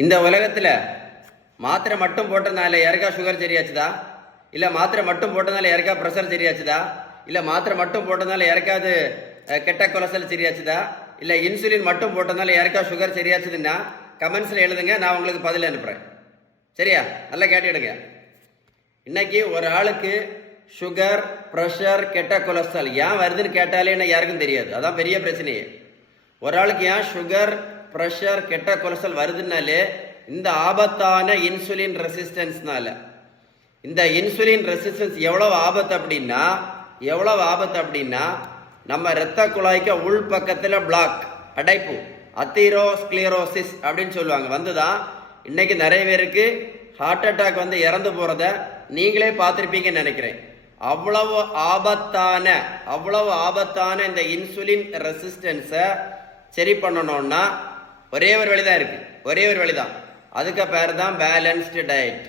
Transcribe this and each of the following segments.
இந்த உலகத்துல மாத்திரை மட்டும் போட்டதுனால யாருக்கா சுகர் சரியாச்சுதா? இல்ல மாத்திரை மட்டும் போட்டதுனால யாருக்கா ப்ரெஷர் சரியாச்சுதா? இல்ல மாத்திரை மட்டும் போட்டதுனால யாருக்காவது கெட்ட கொலஸ்ட்ரால் சரியாச்சுதா? இல்ல இன்சுலின் மட்டும் போட்டதுனால யாருக்கா சுகர் சரியாச்சுதுன்னா கமெண்ட்ஸ்ல எழுதுங்க, நான் உங்களுக்கு பதில் அனுப்புறேன். சரியா? நல்லா கேட்டுடுங்க. இன்னைக்கு ஒரு ஆளுக்கு சுகர், ப்ரெஷர், கெட்ட கொலஸ்ட்ரால் ஏன் வருதுன்னு கேட்டாலே என்ன யாருக்கும் தெரியாது. அதான் பெரிய பிரச்சனையே. ஒரு ஆளுக்கு ஏன் சுகர், ப்ரெஷர், கெட்ட கொலஸ்ட்ரால் வருதுனாலே இந்த ஆபத்தான இன்சுலின் ரெசிஸ்டன்ஸ்னால. இந்த இன்சுலின் ரெசிஸ்டன்ஸ் எவ்வளவு ஆபத்து அப்படின்னா நம்ம இரத்த குழாய்க்கு உள் பக்கத்துல பிளாக், அடைப்பு, அத்தீரோஸ்க்ளீரோசிஸ் அப்படின்னு சொல்லுவாங்க. வந்துதான் இன்னைக்கு நிறைய பேருக்கு ஹார்ட் அட்டாக் வந்து இறந்து போறத நீங்களே பார்த்துருப்பீங்கன்னு நினைக்கிறேன். அவ்வளவு ஆபத்தான இந்த இன்சுலின் ரெசிஸ்டன்ஸை சரி பண்ணணும்னா ஒரே ஒரு வழிதான் இருக்கு. அதுக்கு பேர் தான் பேலன்ஸ்டு டயட்.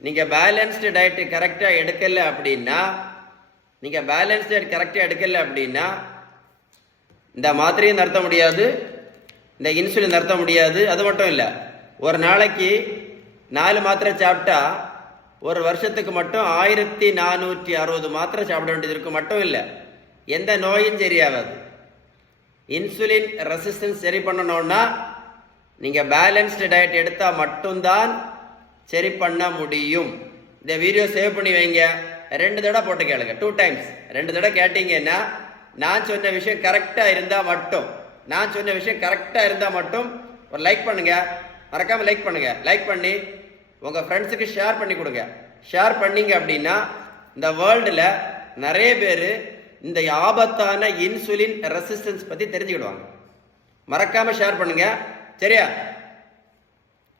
நீங்க பேலன்ஸ்டு டயட் கரெக்டா எடுக்கல அப்படின்னா இந்த மாத்திரையும் நிறுத்த முடியாது, இந்த இன்சுலின் நிறுத்த முடியாது. அது மட்டும் இல்லை, ஒரு நாளைக்கு 4 மாத்திரை சாப்பிட்டா ஒரு வருஷத்துக்கு மட்டும் 1460 மாத்திரை சாப்பிட வேண்டியது இருக்கும். மட்டும் இல்லை, எந்த நோயும் சரியாகாது. இன்சுலின் ரெசிஸ்டன்ஸ் சரி பண்ணணும்னா நீங்க பேலன்ஸ்டு டயட் எடுத்தா மட்டும்தான் சரி பண்ண முடியும். இந்த வீடியோ சேவ் பண்ணி வைங்க, 2 தடவை போட்டு கேளுங்க, 2 டைம்ஸ். 2 தடவை கேட்டீங்கன்னா நான் சொன்ன விஷயம் கரெக்டா இருந்தா மட்டும் ஒரு லைக் பண்ணுங்க, மறக்காம லைக் பண்ணுங்க. லைக் பண்ணி உங்க ஃப்ரெண்ட்ஸுக்கு ஷேர் பண்ணி கொடுங்க. ஷேர் பண்ணீங்க அப்படின்னா இந்த வேர்ல்டுல நிறைய பேர் இந்த ஆபத்தான இன்சுலின் ரெசிஸ்டன்ஸ் பத்தி தெரிஞ்சுக்கிடுவாங்க. மறக்காம ஷேர் பண்ணுங்க. சரியா?